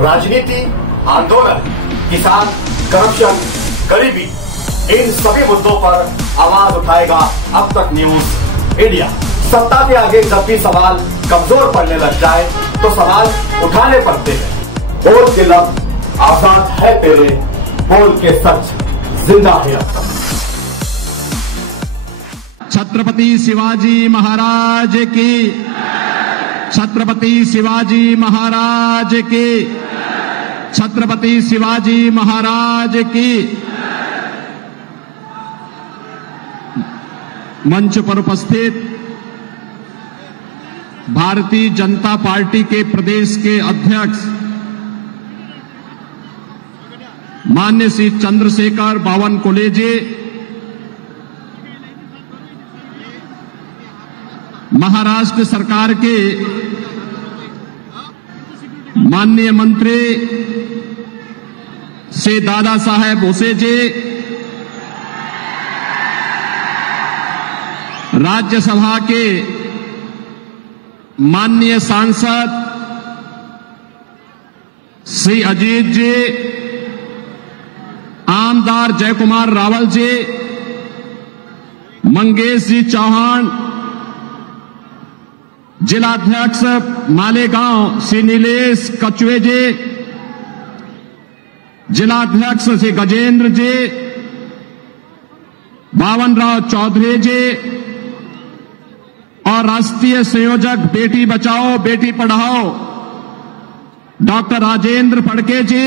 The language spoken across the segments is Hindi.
राजनीति, आंदोलन, किसान, करप्शन, गरीबी, इन सभी मुद्दों पर आवाज उठाएगा अब तक न्यूज इंडिया। सत्ता के आगे जब भी सवाल कमजोर पड़ने लग जाए तो सवाल उठाने पड़ते हैं। बोल के लफ्ज आजाद है तेरे, बोल के सच जिंदा है अब तक। छत्रपति शिवाजी महाराज की, छत्रपति शिवाजी महाराज की, छत्रपति शिवाजी महाराज की। मंच पर उपस्थित भारतीय जनता पार्टी के प्रदेश के अध्यक्ष माननीय श्री चंद्रशेखर बावनकुले जी, महाराष्ट्र सरकार के माननीय मंत्री श्री दादा साहेब भोसे जी, राज्यसभा के माननीय सांसद श्री अजीत जी, आमदार जयकुमार रावल जी, मंगेश जी चौहान, जिलाध्यक्ष मालेगांव श्री नीलेश कचुए जी, जिलाध्यक्ष श्री गजेंद्र जी, बावनराव चौधरी जी और राष्ट्रीय संयोजक बेटी बचाओ बेटी पढ़ाओ डॉक्टर राजेंद्र फड़के जी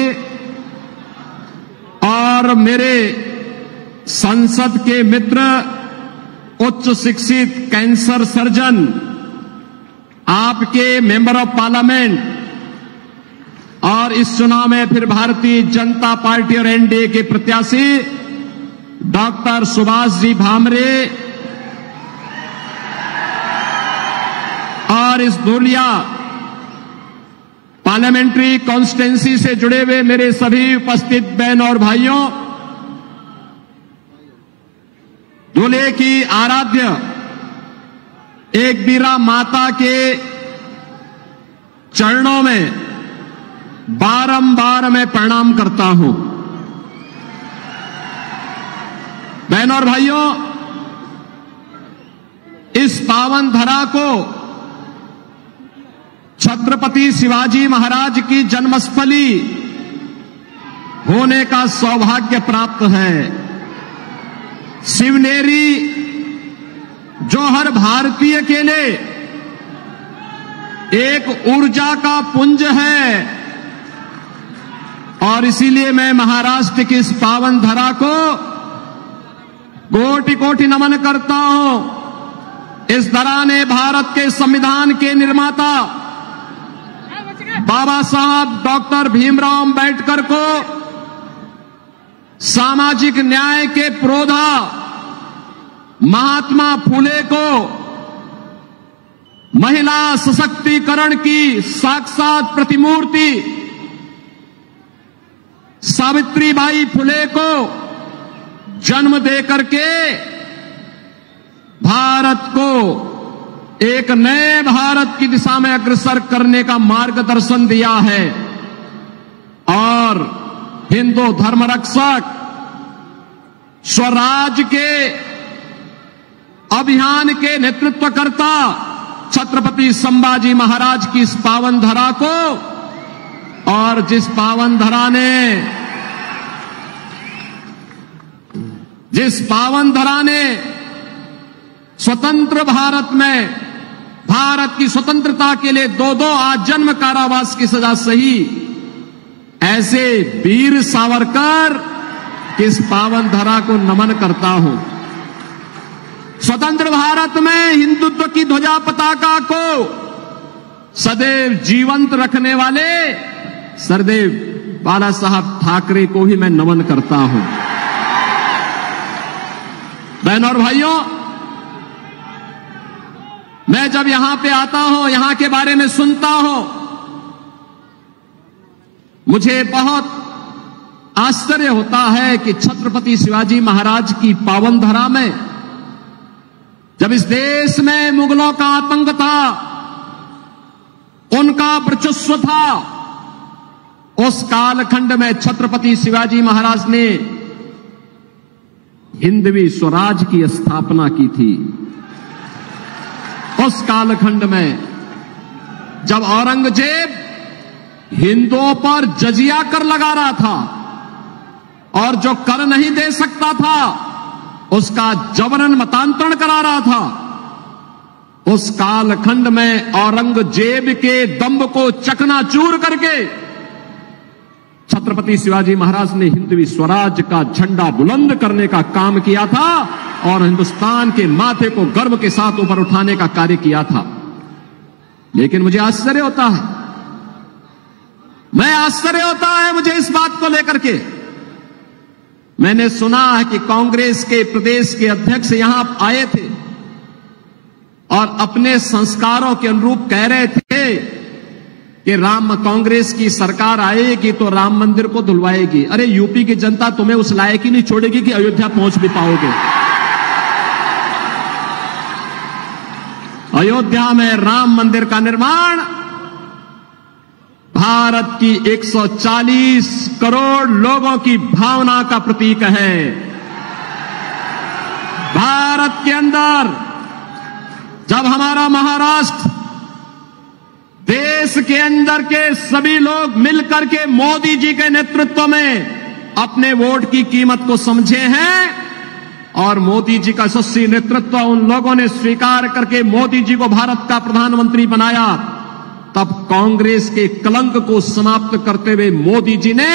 और मेरे संसद के मित्र उच्च शिक्षित कैंसर सर्जन, आपके मेंबर ऑफ पार्लियामेंट और इस चुनाव में फिर भारतीय जनता पार्टी और एनडीए के प्रत्याशी डॉक्टर सुभाष जी भामरे और इस धूलिया पार्लियामेंट्री कॉन्स्टिट्यूंसी से जुड़े हुए मेरे सभी उपस्थित बहन और भाइयों, दूल्हे की आराध्य एक बीरा माता के चरणों में बारंबार मैं प्रणाम करता हूं। बहनों और भाइयों, इस पावन धरा को छत्रपति शिवाजी महाराज की जन्मस्थली होने का सौभाग्य प्राप्त है। शिवनेरी जो हर भारतीय के लिए एक ऊर्जा का पुंज है और इसीलिए मैं महाराष्ट्र की इस पावन धरा को कोटि कोटि नमन करता हूं। इस धरा ने भारत के संविधान के निर्माता बाबा साहब डॉक्टर भीमराव अंबेडकर को, सामाजिक न्याय के प्रोधा महात्मा फुले को, महिला सशक्तिकरण की साक्षात प्रतिमूर्ति सावित्रीबाई फुले को जन्म देकर के भारत को एक नए भारत की दिशा में अग्रसर करने का मार्गदर्शन दिया है और हिंदू धर्म रक्षक स्वराज के अभियान के नेतृत्वकर्ता छत्रपति संभाजी महाराज की इस पावन धरा को और जिस पावन धरा ने स्वतंत्र भारत में भारत की स्वतंत्रता के लिए 2-2 आजन्म कारावास की सजा सही, ऐसे वीर सावरकर की इस पावन धरा को नमन करता हूं। स्वतंत्र भारत में हिंदुत्व की ध्वजा पताका को सदैव जीवंत रखने वाले सरदेव बाला साहब ठाकरे को ही मैं नमन करता हूं। बहनों और भाइयों, मैं जब यहां पे आता हूं, यहां के बारे में सुनता हूं, मुझे बहुत आश्चर्य होता है कि छत्रपति शिवाजी महाराज की पावन धरा में जब इस देश में मुगलों का आतंक था, उनका वर्चस्व था, उस कालखंड में छत्रपति शिवाजी महाराज ने हिंदवी स्वराज की स्थापना की थी। उस कालखंड में जब औरंगजेब हिंदुओं पर जजिया कर लगा रहा था और जो कर नहीं दे सकता था उसका जबरन मतांतरण करा रहा था, उस कालखंड में औरंगजेब के दंभ को चकनाचूर करके छत्रपति शिवाजी महाराज ने हिंदवी स्वराज का झंडा बुलंद करने का काम किया था और हिंदुस्तान के माथे को गर्व के साथ ऊपर उठाने का कार्य किया था। लेकिन मुझे आश्चर्य होता है मुझे इस बात को लेकर के। मैंने सुना है कि कांग्रेस के प्रदेश के अध्यक्ष यहां आए थे और अपने संस्कारों के अनुरूप कह रहे थे कि कांग्रेस की सरकार आएगी तो राम मंदिर को धुलवाएगी। अरे यूपी की जनता तुम्हें उस लायक ही नहीं छोड़ेगी कि अयोध्या पहुंच भी पाओगे। अयोध्या में राम मंदिर का निर्माण भारत की 140 करोड़ लोगों की भावना का प्रतीक है। भारत के अंदर जब हमारा महाराष्ट्र देश के अंदर के सभी लोग मिलकर के मोदी जी के नेतृत्व में अपने वोट की कीमत को समझे हैं और मोदी जी का यशस्वी नेतृत्व उन लोगों ने स्वीकार करके मोदी जी को भारत का प्रधानमंत्री बनाया, तब कांग्रेस के कलंक को समाप्त करते हुए मोदी जी ने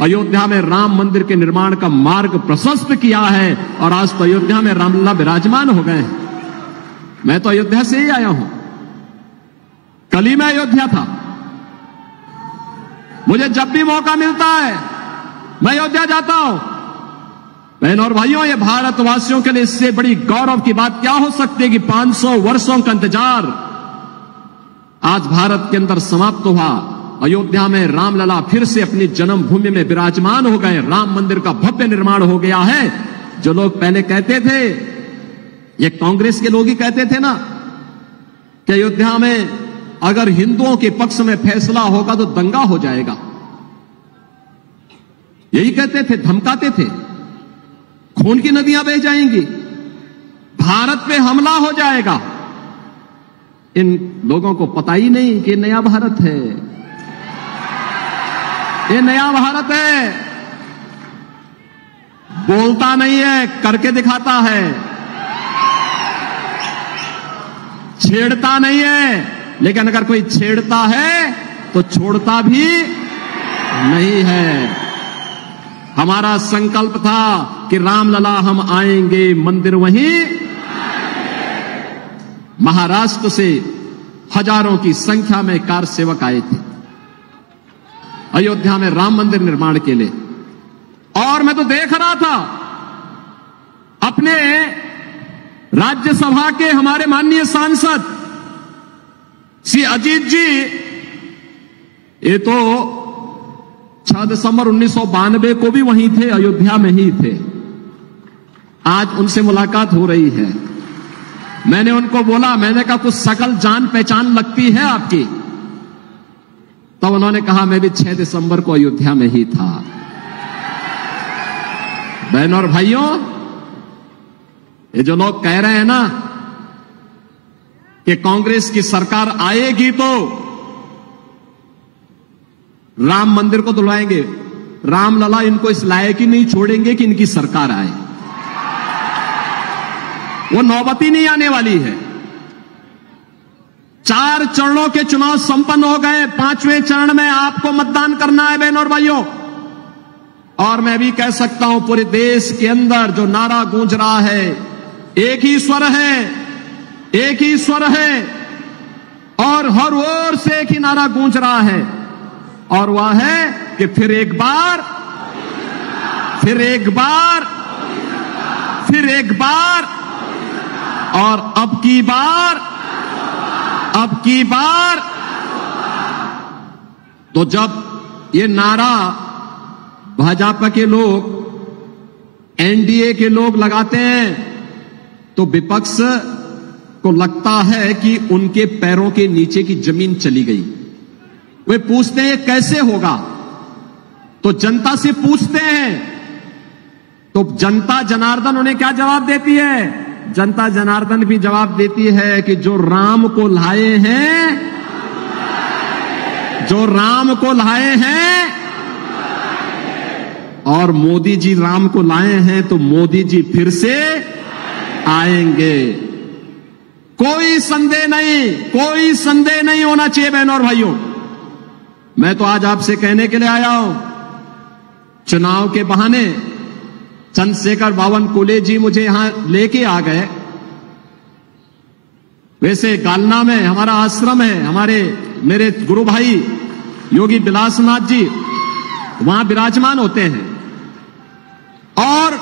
अयोध्या में राम मंदिर के निर्माण का मार्ग प्रशस्त किया है और आज तो अयोध्या में रामलला विराजमान हो गए हैं। मैं तो अयोध्या से ही आया हूं, कल ही मैं अयोध्या था। मुझे जब भी मौका मिलता है मैं अयोध्या जाता हूं। बहनों और भाइयों, ये भारतवासियों के लिए इससे बड़ी गौरव की बात क्या हो सकती है कि 500 वर्षों का इंतजार आज भारत के अंदर समाप्त हुआ। अयोध्या में रामलला फिर से अपनी जन्मभूमि में विराजमान हो गए। राम मंदिर का भव्य निर्माण हो गया है। जो लोग पहले कहते थे, ये कांग्रेस के लोग ही कहते थे ना कि अयोध्या में अगर हिंदुओं के पक्ष में फैसला होगा तो दंगा हो जाएगा, यही कहते थे, धमकाते थे, खून की नदियां बह जाएंगी, भारत पे हमला हो जाएगा। इन लोगों को पता ही नहीं कि नया भारत है, ये नया भारत है। बोलता नहीं है, करके दिखाता है, छेड़ता नहीं है, लेकिन अगर कोई छेड़ता है तो छोड़ता भी नहीं है। हमारा संकल्प था कि रामलला हम आएंगे, मंदिर वहीं। महाराष्ट्र से हजारों की संख्या में कार सेवक आए थे अयोध्या में राम मंदिर निर्माण के लिए, और मैं तो देख रहा था अपने राज्यसभा के हमारे माननीय सांसद श्री अजीत जी, ये तो 6 दिसंबर 1992 को भी वहीं थे, अयोध्या में ही थे। आज उनसे मुलाकात हो रही है। मैंने उनको बोला, मैंने कहा कुछ शकल जान पहचान लगती है आपकी? तब उन्होंने कहा मैं भी 6 दिसंबर को अयोध्या में ही था। बहनों और भाइयों, ये जो लोग कह रहे हैं ना कि कांग्रेस की सरकार आएगी तो राम मंदिर को धुलवाएंगे, रामलला इनको इस लायक ही नहीं छोड़ेंगे कि इनकी सरकार आए। वो नौबत ही नहीं आने वाली है। 4 चरणों के चुनाव संपन्न हो गए, 5वें चरण में आपको मतदान करना है बहनों और भाइयों। और मैं भी कह सकता हूं पूरे देश के अंदर जो नारा गूंज रहा है, एक ही स्वर है, एक ही स्वर है, और हर ओर से एक ही नारा गूंज रहा है, और वह है कि फिर एक बार, फिर एक बार, फिर एक बार, और अब की बार, अब की बार। तो जब ये नारा भाजपा के लोग, एनडीए के लोग लगाते हैं तो विपक्ष को लगता है कि उनके पैरों के नीचे की जमीन चली गई। वे पूछते हैं कैसे होगा, तो जनता से पूछते हैं, तो जनता जनार्दन उन्हें क्या जवाब देती है? जनता जनार्दन भी जवाब देती है कि जो राम को लाए हैं, जो राम को लाए हैं, और मोदी जी राम को लाए हैं तो मोदी जी फिर से आएंगे। कोई संदेह नहीं, कोई संदेह नहीं होना चाहिए बहनों और भाइयों। मैं तो आज आपसे कहने के लिए आया हूं, चुनाव के बहाने चंद्रशेखर बावनकुले जी मुझे यहां लेके आ गए। वैसे गालना में हमारा आश्रम है, मेरे गुरु भाई योगी बिलासनाथ जी वहां विराजमान होते हैं, और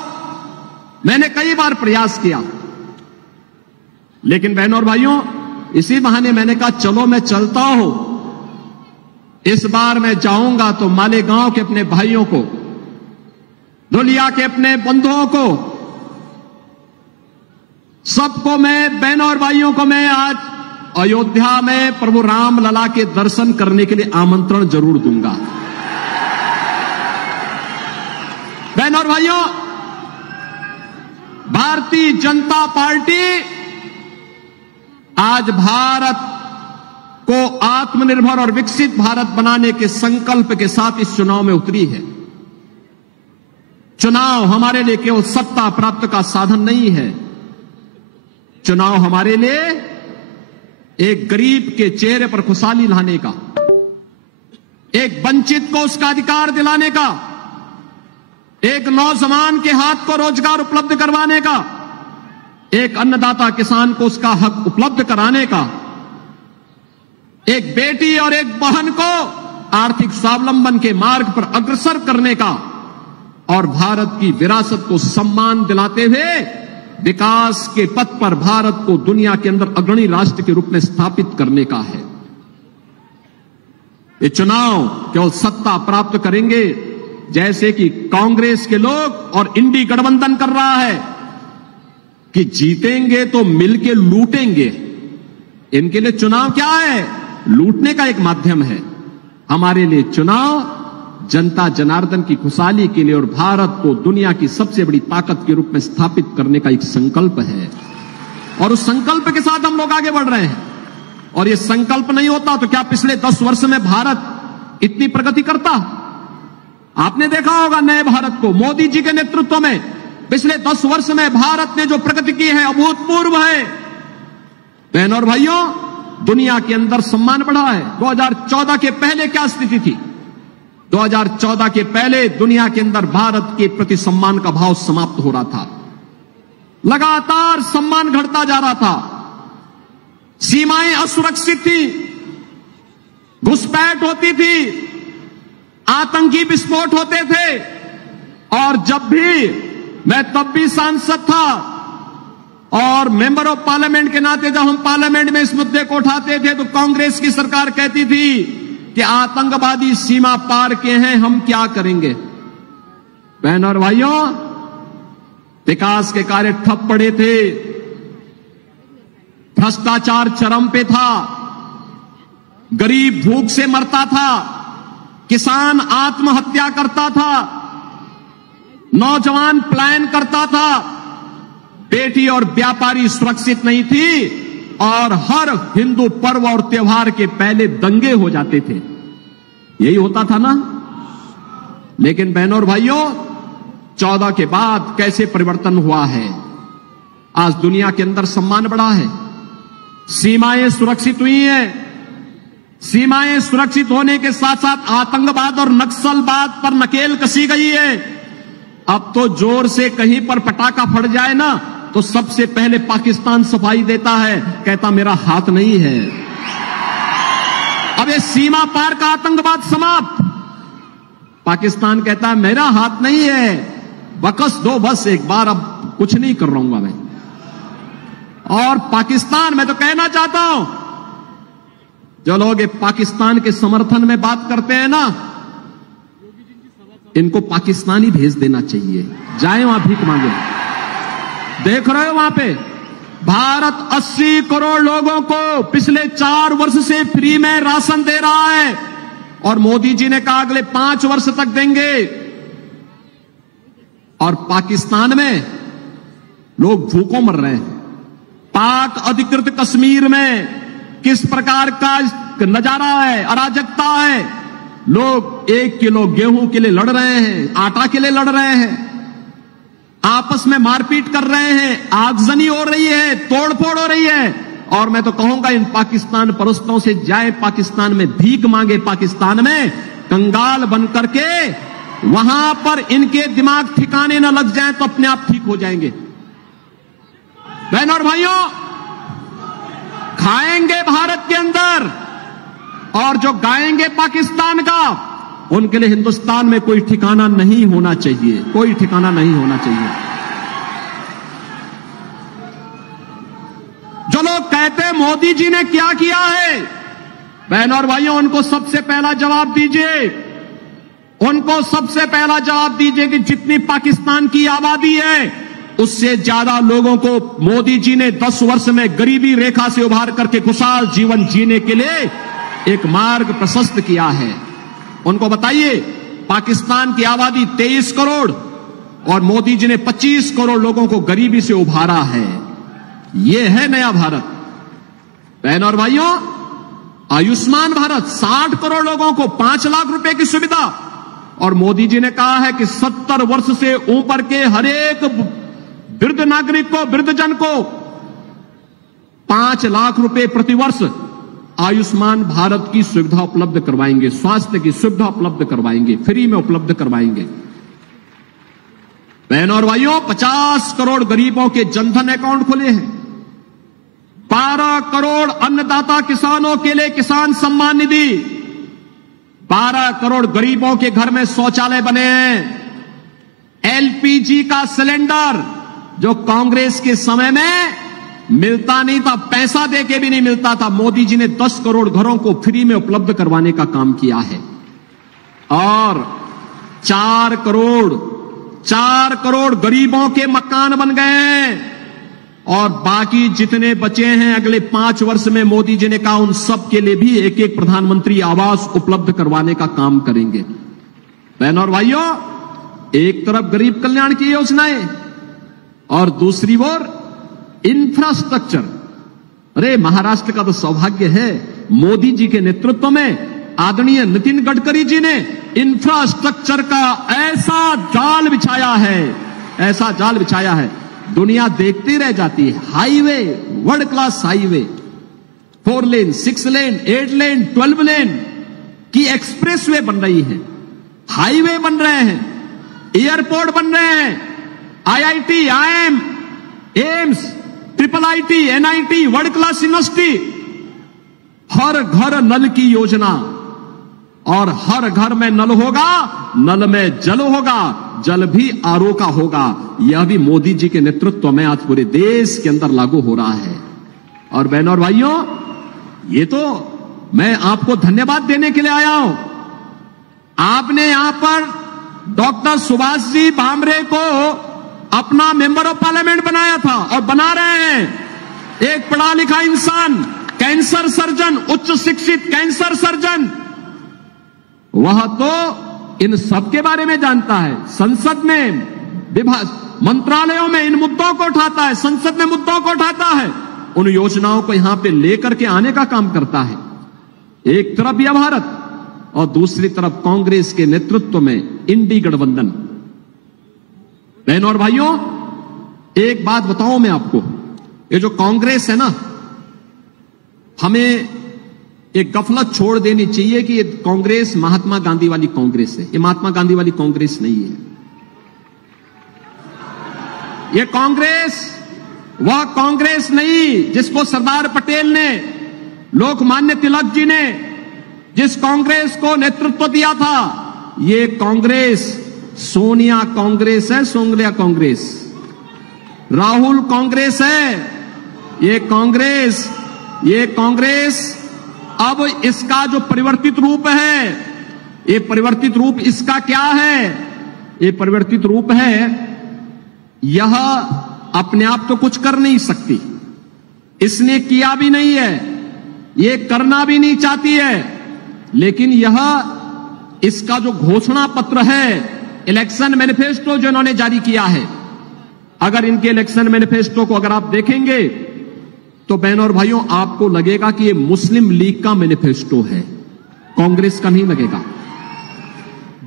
मैंने कई बार प्रयास किया, लेकिन बहनों और भाइयों इसी बहाने मैंने कहा चलो मैं चलता हूं। इस बार मैं जाऊंगा तो मालेगांव के अपने भाइयों को, धुलिया के अपने बंधुओं को, सबको मैं, बहनों और भाइयों को मैं आज अयोध्या में प्रभु राम लला के दर्शन करने के लिए आमंत्रण जरूर दूंगा। बहनों और भाइयों, भारतीय जनता पार्टी आज भारत को आत्मनिर्भर और विकसित भारत बनाने के संकल्प के साथ इस चुनाव में उतरी है। चुनाव हमारे लिए केवल सत्ता प्राप्त का साधन नहीं है, चुनाव हमारे लिए एक गरीब के चेहरे पर खुशहाली लाने का, एक वंचित को उसका अधिकार दिलाने का, एक नौजवान के हाथ को रोजगार उपलब्ध करवाने का, एक अन्नदाता किसान को उसका हक उपलब्ध कराने का, एक बेटी और एक बहन को आर्थिक स्वावलंबन के मार्ग पर अग्रसर करने का, और भारत की विरासत को सम्मान दिलाते हुए विकास के पथ पर भारत को दुनिया के अंदर अग्रणी राष्ट्र के रूप में स्थापित करने का है। ये चुनाव केवल सत्ता प्राप्त करेंगे, जैसे कि कांग्रेस के लोग और इंडी गठबंधन कर रहा है कि जीतेंगे तो मिलके लूटेंगे। इनके लिए चुनाव क्या है? लूटने का एक माध्यम है। हमारे लिए चुनाव जनता जनार्दन की खुशहाली के लिए और भारत को दुनिया की सबसे बड़ी ताकत के रूप में स्थापित करने का एक संकल्प है, और उस संकल्प के साथ हम लोग आगे बढ़ रहे हैं। और ये संकल्प नहीं होता तो क्या पिछले 10 वर्ष में भारत इतनी प्रगति करता? आपने देखा होगा नए भारत को मोदी जी के नेतृत्व में पिछले 10 वर्ष में भारत ने जो प्रगति की है अभूतपूर्व है। बहनों और भाइयों, दुनिया के अंदर सम्मान बढ़ा है। 2014 के पहले क्या स्थिति थी? 2014 के पहले दुनिया के अंदर भारत के प्रति सम्मान का भाव समाप्त हो रहा था, लगातार सम्मान घटता जा रहा था, सीमाएं असुरक्षित थी, घुसपैठ होती थी, आतंकी विस्फोट होते थे, और जब भी मैं तब भी सांसद था और मेंबर ऑफ पार्लियामेंट के नाते जब हम पार्लियामेंट में इस मुद्दे को उठाते थे तो कांग्रेस की सरकार कहती थी कि आतंकवादी सीमा पार के हैं, हम क्या करेंगे? बहनों और भाइयों, विकास के कार्य ठप पड़े थे, भ्रष्टाचार चरम पे था, गरीब भूख से मरता था, किसान आत्महत्या करता था, नौजवान पलायन करता था, बेटी और व्यापारी सुरक्षित नहीं थी, और हर हिंदू पर्व और त्योहार के पहले दंगे हो जाते थे। यही होता था ना? लेकिन बहनों और भाइयों, 14 के बाद कैसे परिवर्तन हुआ है? आज दुनिया के अंदर सम्मान बढ़ा है, सीमाएं सुरक्षित हुई हैं। सीमाएं सुरक्षित होने के साथ साथ आतंकवाद और नक्सलवाद पर नकेल कसी गई है। अब तो जोर से कहीं पर पटाखा फट जाए ना तो सबसे पहले पाकिस्तान सफाई देता है, कहता मेरा हाथ नहीं है। अब ये सीमा पार का आतंकवाद समाप्त। पाकिस्तान कहता है मेरा हाथ नहीं है, बकस दो बस एक बार, अब कुछ नहीं कर रहूंगा मैं। और पाकिस्तान, मैं तो कहना चाहता हूं, जो लोग पाकिस्तान के समर्थन में बात करते हैं ना, इनको पाकिस्तानी भेज देना चाहिए, जाए वहां भीख मांगे। देख रहे हो वहां पे भारत 80 करोड़ लोगों को पिछले 4 वर्ष से फ्री में राशन दे रहा है, और मोदी जी ने कहा अगले 5 वर्ष तक देंगे। और पाकिस्तान में लोग भूखों मर रहे हैं। पाक अधिकृत कश्मीर में किस प्रकार का नजारा है, अराजकता है। लोग 1 किलो गेहूं के लिए लड़ रहे हैं, आटा के लिए लड़ रहे हैं, आपस में मारपीट कर रहे हैं, आगजनी हो रही है, तोड़फोड़ हो रही है। और मैं तो कहूंगा इन पाकिस्तान परस्तों से जाए पाकिस्तान में भीख मांगे, पाकिस्तान में कंगाल बन करके वहां पर इनके दिमाग ठिकाने न लग जाए तो अपने आप ठीक हो जाएंगे। बहनों और भाइयों, खाएंगे भारत के अंदर और जो गाएंगे पाकिस्तान का, उनके लिए हिंदुस्तान में कोई ठिकाना नहीं होना चाहिए, कोई ठिकाना नहीं होना चाहिए। जो लोग कहते हैं मोदी जी ने क्या किया है, बहनों और भाइयों, उनको सबसे पहला जवाब दीजिए, उनको सबसे पहला जवाब दीजिए कि जितनी पाकिस्तान की आबादी है उससे ज्यादा लोगों को मोदी जी ने 10 वर्ष में गरीबी रेखा से उभार करके खुशहाल जीवन जीने के लिए एक मार्ग प्रशस्त किया है। उनको बताइए, पाकिस्तान की आबादी 23 करोड़ और मोदी जी ने 25 करोड़ लोगों को गरीबी से उभारा है। यह है नया भारत। बहनों और भाइयों, आयुष्मान भारत 60 करोड़ लोगों को 5 लाख रुपए की सुविधा, और मोदी जी ने कहा है कि 70 वर्ष से ऊपर के हर एक वृद्ध नागरिक को, वृद्धजन को 5 लाख रुपए प्रतिवर्ष आयुष्मान भारत की सुविधा उपलब्ध करवाएंगे, स्वास्थ्य की सुविधा उपलब्ध करवाएंगे, फ्री में उपलब्ध करवाएंगे। बहनों और भाइयों, 50 करोड़ गरीबों के जनधन अकाउंट खुले हैं। 12 करोड़ अन्नदाता किसानों के लिए किसान सम्मान निधि, 12 करोड़ गरीबों के घर में शौचालय बने हैं। एलपीजी का सिलेंडर जो कांग्रेस के समय में मिलता नहीं था, पैसा देके भी नहीं मिलता था, मोदी जी ने 10 करोड़ घरों को फ्री में उपलब्ध करवाने का काम किया है। और 4 करोड़ गरीबों के मकान बन गए हैं। और बाकी जितने बचे हैं अगले 5 वर्ष में मोदी जी ने कहा उन सब के लिए भी एक एक प्रधानमंत्री आवास उपलब्ध करवाने का काम करेंगे। बहनों और भाइयों, एक तरफ गरीब कल्याण की योजनाएं और दूसरी ओर इंफ्रास्ट्रक्चर। अरे महाराष्ट्र का तो सौभाग्य है, मोदी जी के नेतृत्व में आदरणीय नितिन गडकरी जी ने इंफ्रास्ट्रक्चर का ऐसा जाल बिछाया है, ऐसा जाल बिछाया है, दुनिया देखती रह जाती है। हाईवे, वर्ल्ड क्लास हाईवे, 4 लेन, 6 लेन, 8 लेन, 12 लेन की एक्सप्रेसवे बन रही है, हाईवे बन रहे हैं, एयरपोर्ट बन रहे हैं, IIT, IIM, AIIMS, IIIT, NIT, world class university, हर घर नल की योजना। और हर घर में नल होगा, नल में जल होगा, जल भी आरओ का होगा। यह भी मोदी जी के नेतृत्व में आज पूरे देश के अंदर लागू हो रहा है। और बहनों और भाइयों, ये तो मैं आपको धन्यवाद देने के लिए आया हूं। आपने यहां पर डॉक्टर सुभाष जी भामरे को अपना मेंबर ऑफ पार्लियामेंट बनाया था और बना रहे हैं। एक पढ़ा लिखा इंसान, कैंसर सर्जन, उच्च शिक्षित कैंसर सर्जन, वह तो इन सब के बारे में जानता है। संसद में, विभाग, मंत्रालयों में इन मुद्दों को उठाता है, संसद में मुद्दों को उठाता है, उन योजनाओं को यहां पे लेकर के आने का काम करता है। एक तरफ यह भारत और दूसरी तरफ कांग्रेस के नेतृत्व में इंडी गठबंधन। बहनों और भाइयों, एक बात बताऊं मैं आपको, ये जो कांग्रेस है ना, हमें एक गफलत छोड़ देनी चाहिए कि ये कांग्रेस महात्मा गांधी वाली कांग्रेस है। ये महात्मा गांधी वाली कांग्रेस नहीं है। ये कांग्रेस वह कांग्रेस नहीं जिसको सरदार पटेल ने, लोकमान्य तिलक जी ने जिस कांग्रेस को नेतृत्व दिया था। ये कांग्रेस सोनिया कांग्रेस है, सोनिया कांग्रेस, राहुल कांग्रेस है। ये कांग्रेस अब इसका जो परिवर्तित रूप है, ये परिवर्तित रूप इसका क्या है? ये परिवर्तित रूप है, यह अपने आप तो कुछ कर नहीं सकती, इसने किया भी नहीं है, ये करना भी नहीं चाहती है, लेकिन यह इसका जो घोषणा पत्र है, इलेक्शन मैनिफेस्टो जो इन्होंने जारी किया है, अगर इनके इलेक्शन मैनिफेस्टो को अगर आप देखेंगे तो बहनों और भाइयों आपको लगेगा कि ये मुस्लिम लीग का मैनिफेस्टो है, कांग्रेस का नहीं लगेगा।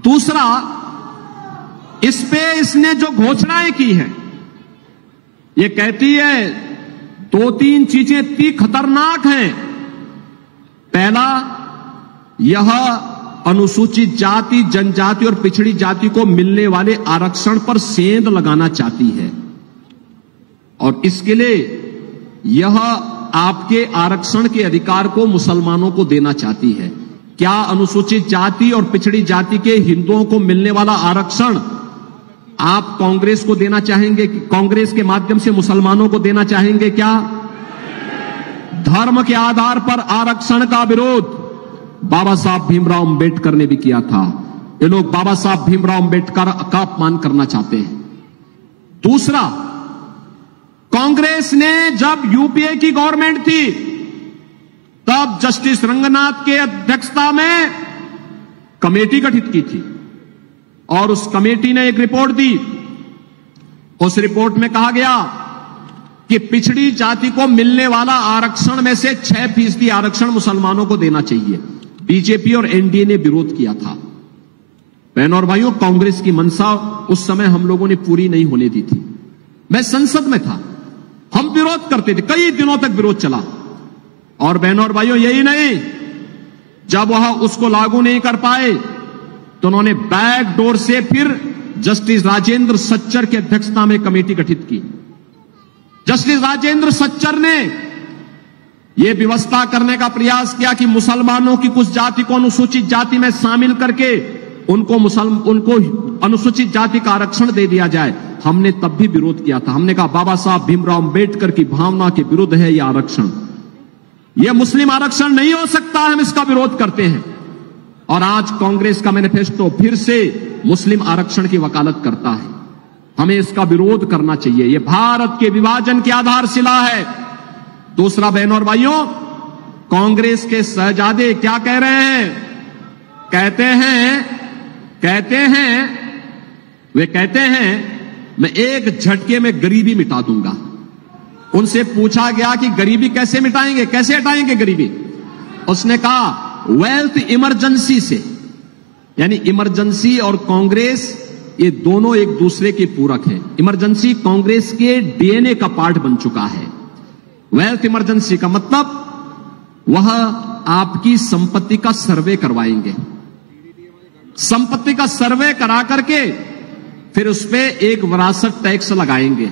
दूसरा, इस पे इसने जो घोषणाएं की है, ये कहती है 2-3 चीजें इतनी खतरनाक हैं। पहला, यह अनुसूचित जाति, जनजाति और पिछड़ी जाति को मिलने वाले आरक्षण पर सेंध लगाना चाहती है और इसके लिए यह आपके आरक्षण के अधिकार को मुसलमानों को देना चाहती है। क्या अनुसूचित जाति और पिछड़ी जाति के हिंदुओं को मिलने वाला आरक्षण आप कांग्रेस को देना चाहेंगे? कांग्रेस के माध्यम से मुसलमानों को देना चाहेंगे क्या? धर्म के आधार पर आरक्षण का विरोध बाबा साहब भीमराव अंबेडकर ने भी किया था। ये लोग बाबा साहब भीमराव अंबेडकर का अपमान करना चाहते हैं। दूसरा, कांग्रेस ने जब यूपीए की गवर्नमेंट थी तब जस्टिस रंगनाथ के अध्यक्षता में कमेटी गठित की थी और उस कमेटी ने एक रिपोर्ट दी। उस रिपोर्ट में कहा गया कि पिछड़ी जाति को मिलने वाला आरक्षण में से 6% आरक्षण मुसलमानों को देना चाहिए। बीजेपी और एनडीए ने विरोध किया था। बहनों और भाइयों, कांग्रेस की मंशा उस समय हम लोगों ने पूरी नहीं होने दी थी। मैं संसद में था, हम विरोध करते थे, कई दिनों तक विरोध चला। और बहनों और भाइयों, यही नहीं, जब वह उसको लागू नहीं कर पाए तो उन्होंने बैक डोर से फिर जस्टिस राजेंद्र सच्चर की अध्यक्षता में कमेटी गठित की। जस्टिस राजेंद्र सच्चर ने यह व्यवस्था करने का प्रयास किया कि मुसलमानों की कुछ जाति को अनुसूचित जाति में शामिल करके उनको अनुसूचित जाति का आरक्षण दे दिया जाए। हमने तब भी विरोध किया था। हमने कहा बाबा साहब भीमराव अंबेडकर की भावना के विरुद्ध है यह आरक्षण, यह मुस्लिम आरक्षण नहीं हो सकता, हम इसका विरोध करते हैं। और आज कांग्रेस का मैनिफेस्टो फिर से मुस्लिम आरक्षण की वकालत करता है। हमें इसका विरोध करना चाहिए। यह भारत के विभाजन की आधारशिला है। दूसरा, बहनों और भाइयों, कांग्रेस के शहजादे क्या कह रहे हैं? वे कहते हैं मैं एक झटके में गरीबी मिटा दूंगा। उनसे पूछा गया कि गरीबी कैसे मिटाएंगे, कैसे हटाएंगे गरीबी? उसने कहा वेल्थ इमरजेंसी से। यानी इमरजेंसी और कांग्रेस ये दोनों एक दूसरे के पूरक हैं। इमरजेंसी कांग्रेस के डीएनए का पार्ट बन चुका है। वेल्थ इमरजेंसी का मतलब वह आपकी संपत्ति का सर्वे करवाएंगे। संपत्ति का सर्वे करा करके फिर उस पे एक विरासत टैक्स लगाएंगे।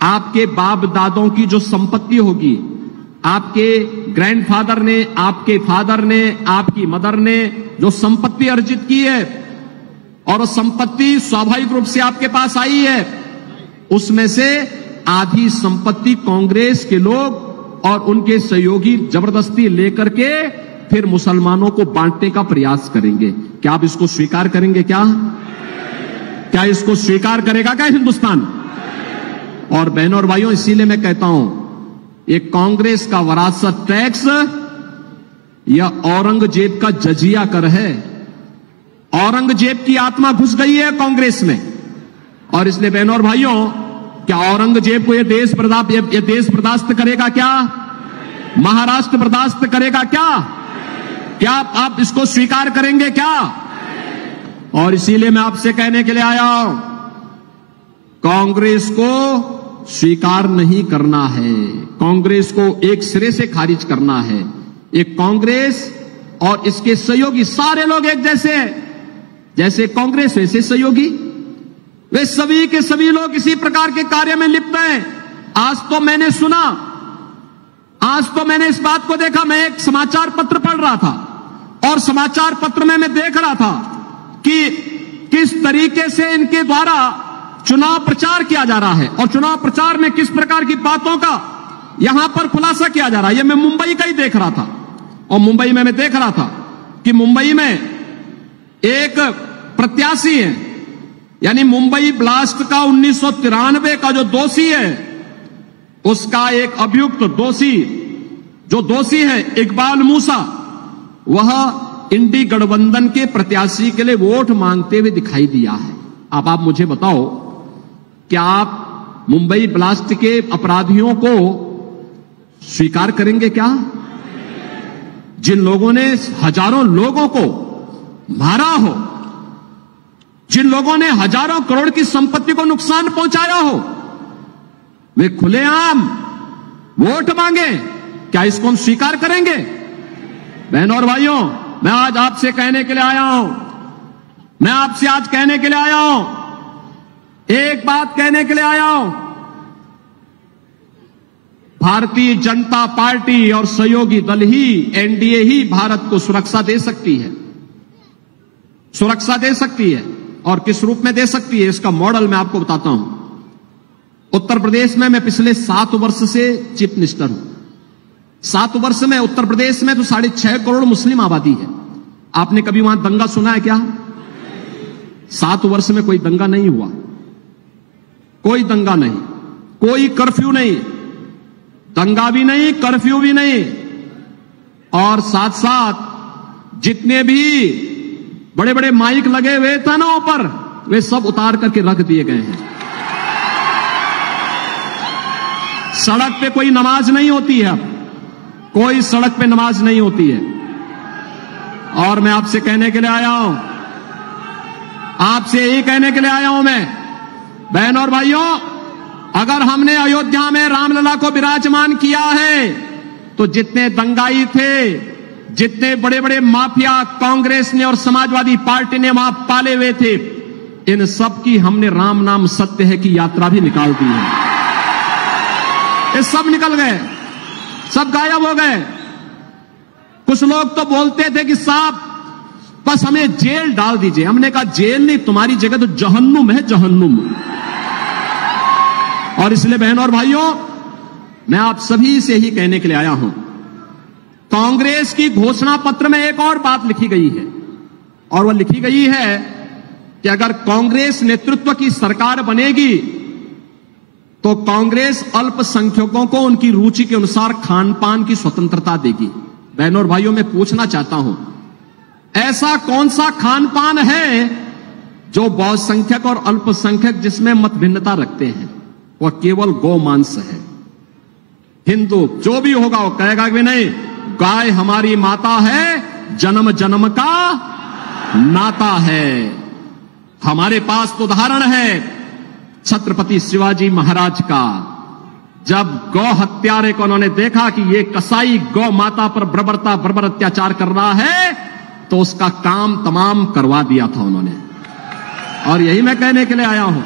आपके बाप दादों की जो संपत्ति होगी, आपके ग्रैंडफादर ने, आपके फादर ने, आपकी मदर ने जो संपत्ति अर्जित की है और वो संपत्ति स्वाभाविक रूप से आपके पास आई है, उसमें से आधी संपत्ति कांग्रेस के लोग और उनके सहयोगी जबरदस्ती लेकर के फिर मुसलमानों को बांटने का प्रयास करेंगे। क्या आप इसको स्वीकार करेंगे? क्या इसको स्वीकार करेगा क्या हिंदुस्तान? और बहनों और भाइयों, इसीलिए मैं कहता हूं ये कांग्रेस का विरासत टैक्स या औरंगजेब का जजिया कर है। औरंगजेब की आत्मा घुस गई है कांग्रेस में और इसलिए बहनों और भाइयों, क्या औरंगजेब को यह देश बर्दाश्त करेगा? क्या महाराष्ट्र बर्दाश्त करेगा? क्या आप इसको स्वीकार करेंगे क्या? और इसीलिए मैं आपसे कहने के लिए आया हूं, कांग्रेस को स्वीकार नहीं करना है, कांग्रेस को एक सिरे से खारिज करना है। एक कांग्रेस और इसके सहयोगी सारे लोग एक जैसे हैं, जैसे कांग्रेस वैसे सहयोगी, वे सभी के सभी लोग इसी प्रकार के कार्य में लिप्त हैं। आज तो मैंने इस बात को देखा, मैं एक समाचार पत्र पढ़ रहा था और समाचार पत्र में मैं देख रहा था कि किस तरीके से इनके द्वारा चुनाव प्रचार किया जा रहा है और चुनाव प्रचार में किस प्रकार की बातों का यहां पर खुलासा किया जा रहा है। यह मैं मुंबई का ही देख रहा था और मुंबई में मैं देख रहा था कि मुंबई में एक प्रत्याशी है, यानी मुंबई ब्लास्ट का 1993 का जो दोषी है, उसका एक अभियुक्त दोषी है इकबाल मूसा, वह इंडी गठबंधन के प्रत्याशी के लिए वोट मांगते हुए दिखाई दिया है। अब आप मुझे बताओ, क्या आप मुंबई ब्लास्ट के अपराधियों को स्वीकार करेंगे क्या? जिन लोगों ने हजारों लोगों को मारा हो, जिन लोगों ने हजारों करोड़ की संपत्ति को नुकसान पहुंचाया हो, वे खुलेआम वोट मांगे, क्या इसको हम स्वीकार करेंगे? बहनों और भाइयों, मैं आज आपसे कहने के लिए आया हूं, मैं आपसे आज कहने के लिए आया हूं, एक बात कहने के लिए आया हूं। भारतीय जनता पार्टी और सहयोगी दल ही, एनडीए ही भारत को सुरक्षा दे सकती है, सुरक्षा दे सकती है। और किस रूप में दे सकती है, इसका मॉडल मैं आपको बताता हूं। उत्तर प्रदेश में मैं पिछले 7 वर्ष से चीफ मिनिस्टर हूं। 7 वर्ष में उत्तर प्रदेश में तो 6.5 करोड़ मुस्लिम आबादी है। आपने कभी वहां दंगा सुना है क्या? 7 वर्ष में कोई दंगा नहीं हुआ, कोई दंगा नहीं, कोई कर्फ्यू नहीं, दंगा भी नहीं, कर्फ्यू भी नहीं। और साथ साथ जितने भी बड़े बड़े माइक लगे हुए थे ना ऊपर, वे सब उतार करके रख दिए गए हैं। सड़क पे कोई नमाज नहीं होती है, कोई सड़क पे नमाज नहीं होती है। और मैं आपसे कहने के लिए आया हूं, आपसे यही कहने के लिए आया हूं मैं, बहन और भाइयों, अगर हमने अयोध्या में रामलला को विराजमान किया है तो जितने दंगाई थे, जितने बड़े बड़े माफिया कांग्रेस ने और समाजवादी पार्टी ने वहां पाले हुए थे, इन सब की हमने राम नाम सत्य है की यात्रा भी निकाल दी है। ये सब निकल गए, सब गायब हो गए। कुछ लोग तो बोलते थे कि साहब बस हमें जेल डाल दीजिए। हमने कहा जेल नहीं, तुम्हारी जगह तो जहन्नुम है, जहन्नुम। और इसलिए बहनों और भाइयों, मैं आप सभी से ही कहने के लिए आया हूं, कांग्रेस की घोषणा पत्र में एक और बात लिखी गई है, और वह लिखी गई है कि अगर कांग्रेस नेतृत्व की सरकार बनेगी तो कांग्रेस अल्पसंख्यकों को उनकी रुचि के अनुसार खान पान की स्वतंत्रता देगी। बहनों और भाइयों, मैं पूछना चाहता हूं, ऐसा कौन सा खान पान है जो बहुसंख्यक और अल्पसंख्यक जिसमें मत भिन्नता रखते हैं? वह केवल गौ मांस है। हिंदू जो भी होगा वो कहेगा कि नहीं, गाय हमारी माता है, जन्म जन्म का नाता है। हमारे पास तो उदाहरण है छत्रपति शिवाजी महाराज का। जब गौ हत्यारे को उन्होंने देखा कि ये कसाई गौ माता पर बर्बर अत्याचार कर रहा है, तो उसका काम तमाम करवा दिया था उन्होंने। और यही मैं कहने के लिए आया हूं,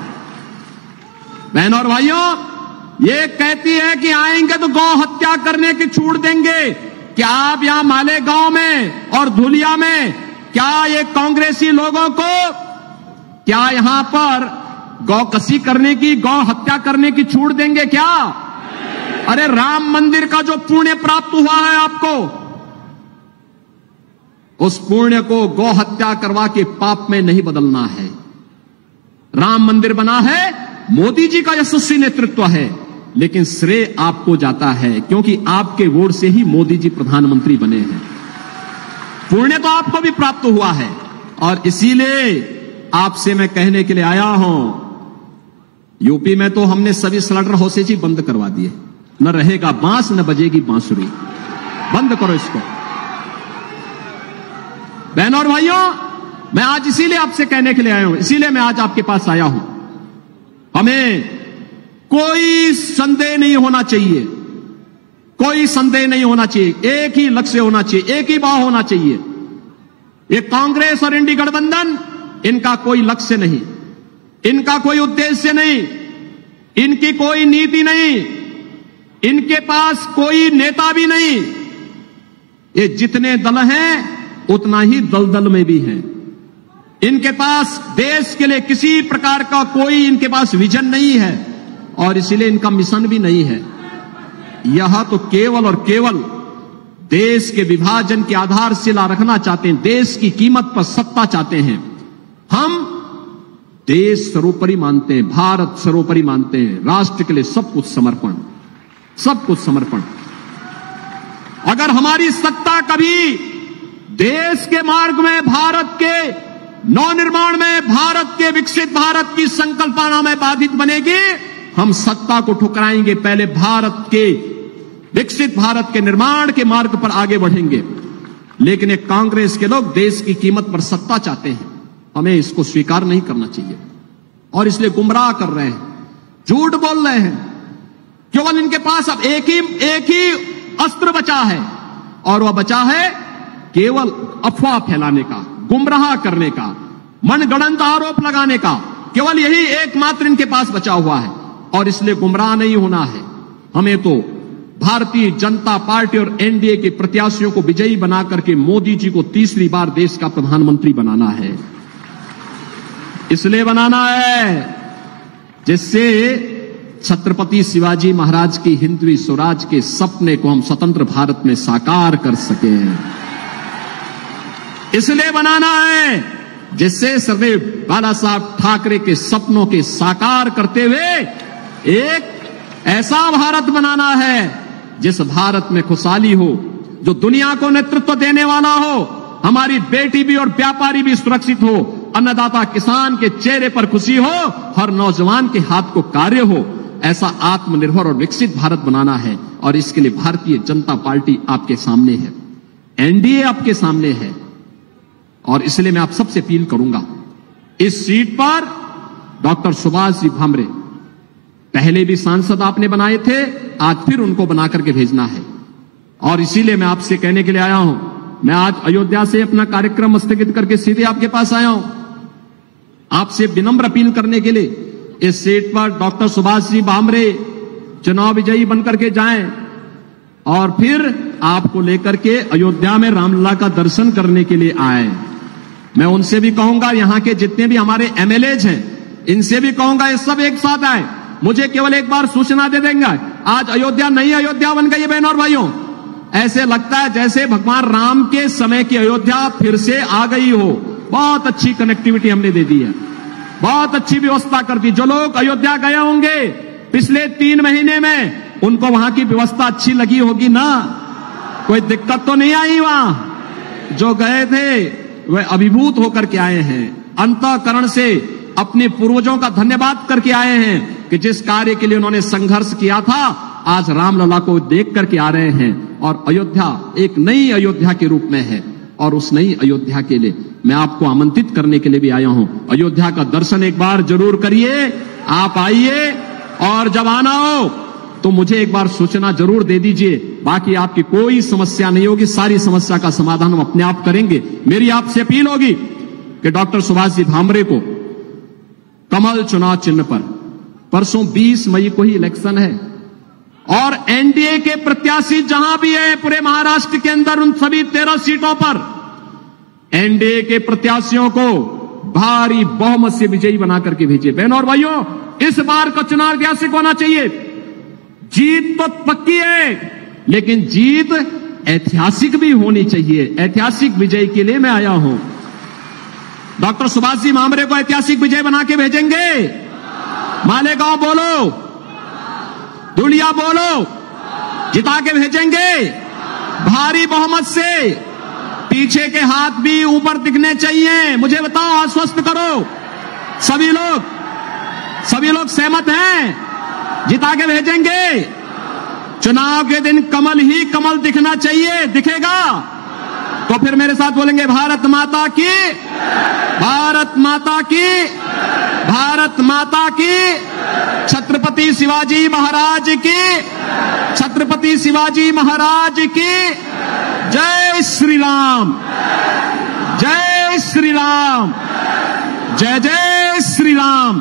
बहनों और भाइयों, ये कहती है कि आएंगे तो गौ हत्या करने की छूट देंगे। क्या आप यहां मालेगांव में और धुलिया में, क्या ये कांग्रेसी लोगों को क्या यहां पर गौ कसी करने की, गौ हत्या करने की छूट देंगे क्या? अरे राम मंदिर का जो पुण्य प्राप्त हुआ है आपको, उस पुण्य को गौ हत्या करवा के पाप में नहीं बदलना है। राम मंदिर बना है, मोदी जी का यशस्वी नेतृत्व है, लेकिन श्रेय आपको जाता है क्योंकि आपके वोट से ही मोदी जी प्रधानमंत्री बने हैं। पुण्य तो आपको भी प्राप्त हुआ है। और इसीलिए आपसे मैं कहने के लिए आया हूं, यूपी में तो हमने सभी स्लटर हाउसेज ही बंद करवा दिए, न रहेगा बांस न बजेगी बांसुरी। बंद करो इसको। बहनों और भाइयों, मैं आज इसीलिए आपसे कहने के लिए आया हूं, इसीलिए मैं आज आपके पास आया हूं। हमें कोई संदेह नहीं होना चाहिए, कोई संदेह नहीं होना चाहिए, एक ही लक्ष्य होना चाहिए, एक ही भाव होना चाहिए। ये कांग्रेस और इंडी गठबंधन, इनका कोई लक्ष्य नहीं, इनका कोई उद्देश्य नहीं, इनकी कोई नीति नहीं, इनके पास कोई नेता भी नहीं। ये जितने दल हैं उतना ही दलदल में भी हैं। इनके पास देश के लिए किसी प्रकार का कोई इनके पास विजन नहीं है और इसीलिए इनका मिशन भी नहीं है। यह तो केवल और केवल देश के विभाजन की आधारशिला रखना चाहते हैं, देश की कीमत पर सत्ता चाहते हैं। हम देश सर्वोपरि मानते हैं, भारत सर्वोपरि मानते हैं, राष्ट्र के लिए सब कुछ समर्पण, सब कुछ समर्पण। अगर हमारी सत्ता कभी देश के मार्ग में, भारत के नवनिर्माण में, भारत के विकसित भारत की संकल्पना में बाधित बनेगी, हम सत्ता को ठुकराएंगे। पहले भारत के विकसित भारत के निर्माण के मार्ग पर आगे बढ़ेंगे। लेकिन एक कांग्रेस के लोग देश की कीमत पर सत्ता चाहते हैं, हमें इसको स्वीकार नहीं करना चाहिए। और इसलिए गुमराह कर रहे हैं, झूठ बोल रहे हैं। केवल इनके पास अब एक ही अस्त्र बचा है, और वह बचा है केवल अफवाह फैलाने का, गुमराह करने का, मनगढ़ंत आरोप लगाने का। केवल यही एकमात्र इनके पास बचा हुआ है। और इसलिए गुमराह नहीं होना है। हमें तो भारतीय जनता पार्टी और एनडीए के प्रत्याशियों को विजयी बना करके मोदी जी को तीसरी बार देश का प्रधानमंत्री बनाना है। इसलिए बनाना है जिससे छत्रपति शिवाजी महाराज की हिंदवी स्वराज के सपने को हम स्वतंत्र भारत में साकार कर सकें। इसलिए बनाना है जिससे सरदार बाला साहब ठाकरे के सपनों के साकार करते हुए एक ऐसा भारत बनाना है जिस भारत में खुशहाली हो, जो दुनिया को नेतृत्व देने वाला हो, हमारी बेटी भी और व्यापारी भी सुरक्षित हो, अन्नदाता किसान के चेहरे पर खुशी हो, हर नौजवान के हाथ को कार्य हो। ऐसा आत्मनिर्भर और विकसित भारत बनाना है। और इसके लिए भारतीय जनता पार्टी आपके सामने है, एनडीए आपके सामने है। और इसलिए मैं आप सबसे अपील करूंगा, इस सीट पर डॉक्टर सुभाष जी भामरे पहले भी सांसद आपने बनाए थे, आज फिर उनको बना करके भेजना है। और इसीलिए मैं आपसे कहने के लिए आया हूं, मैं आज अयोध्या से अपना कार्यक्रम स्थगित करके सीधे आपके पास आया हूं, आपसे विनम्र अपील करने के लिए इस सीट पर डॉक्टर सुभाष जी भामरे चुनाव विजयी बनकर के जाएं और फिर आपको लेकर के अयोध्या में रामलला का दर्शन करने के लिए आए। मैं उनसे भी कहूंगा, यहां के जितने भी हमारे एमएलएज हैं, इनसे भी कहूंगा ये सब एक साथ आए। मुझे केवल एक बार सूचना दे देंगे, आज अयोध्या नई अयोध्या बन गई है बहनों और भाइयों। ऐसे लगता है जैसे भगवान राम के समय की अयोध्या फिर से आ गई हो। बहुत अच्छी कनेक्टिविटी हमने दे दी है, बहुत अच्छी व्यवस्था कर दी। जो लोग अयोध्या गए होंगे पिछले 3 महीने में, उनको वहां की व्यवस्था अच्छी लगी होगी ना, कोई दिक्कत तो नहीं आई वहां। जो गए थे वे अभिभूत होकर के आए हैं, अंतःकरण से अपने पूर्वजों का धन्यवाद करके आए हैं कि जिस कार्य के लिए उन्होंने संघर्ष किया था, आज रामलला को देख करके आ रहे हैं। और अयोध्या एक नई अयोध्या के रूप में है। और उस नई अयोध्या के लिए मैं आपको आमंत्रित करने के लिए भी आया हूं। अयोध्या का दर्शन एक बार जरूर करिए, आप आइए, और जब आना हो तो मुझे एक बार सूचना जरूर दे दीजिए। बाकी आपकी कोई समस्या नहीं होगी, सारी समस्या का समाधान हम अपने आप करेंगे। मेरी आपसे अपील होगी कि डॉक्टर सुभाष जी भामरे को कमल चुनाव चिन्ह पर, परसों 20 मई को ही इलेक्शन है, और एनडीए के प्रत्याशी जहां भी है पूरे महाराष्ट्र के अंदर, उन सभी 13 सीटों पर एनडीए के प्रत्याशियों को भारी बहुमत से विजयी बना करके भेजिए। बहनों और भाइयों, इस बार का चुनाव ऐतिहासिक होना चाहिए। जीत तो पक्की है, लेकिन जीत ऐतिहासिक भी होनी चाहिए। ऐतिहासिक विजय के लिए मैं आया हूं। डॉक्टर सुभाष जी भामरे को ऐतिहासिक विजय बना के भेजेंगे। मालेगांव बोलो, धुलिया बोलो, जिता के भेजेंगे भारी बहुमत से। पीछे के हाथ भी ऊपर दिखने चाहिए। मुझे बताओ, आश्वस्त करो, सभी लोग सहमत हैं? जिता के भेजेंगे। चुनाव के दिन कमल ही कमल दिखना चाहिए। दिखेगा तो फिर मेरे साथ बोलेंगे, भारत माता की, भारत माता की, भारत माता की, छत्रपति शिवाजी महाराज की, छत्रपति शिवाजी महाराज की। जय श्री राम, जय श्री राम, जय जय श्री राम।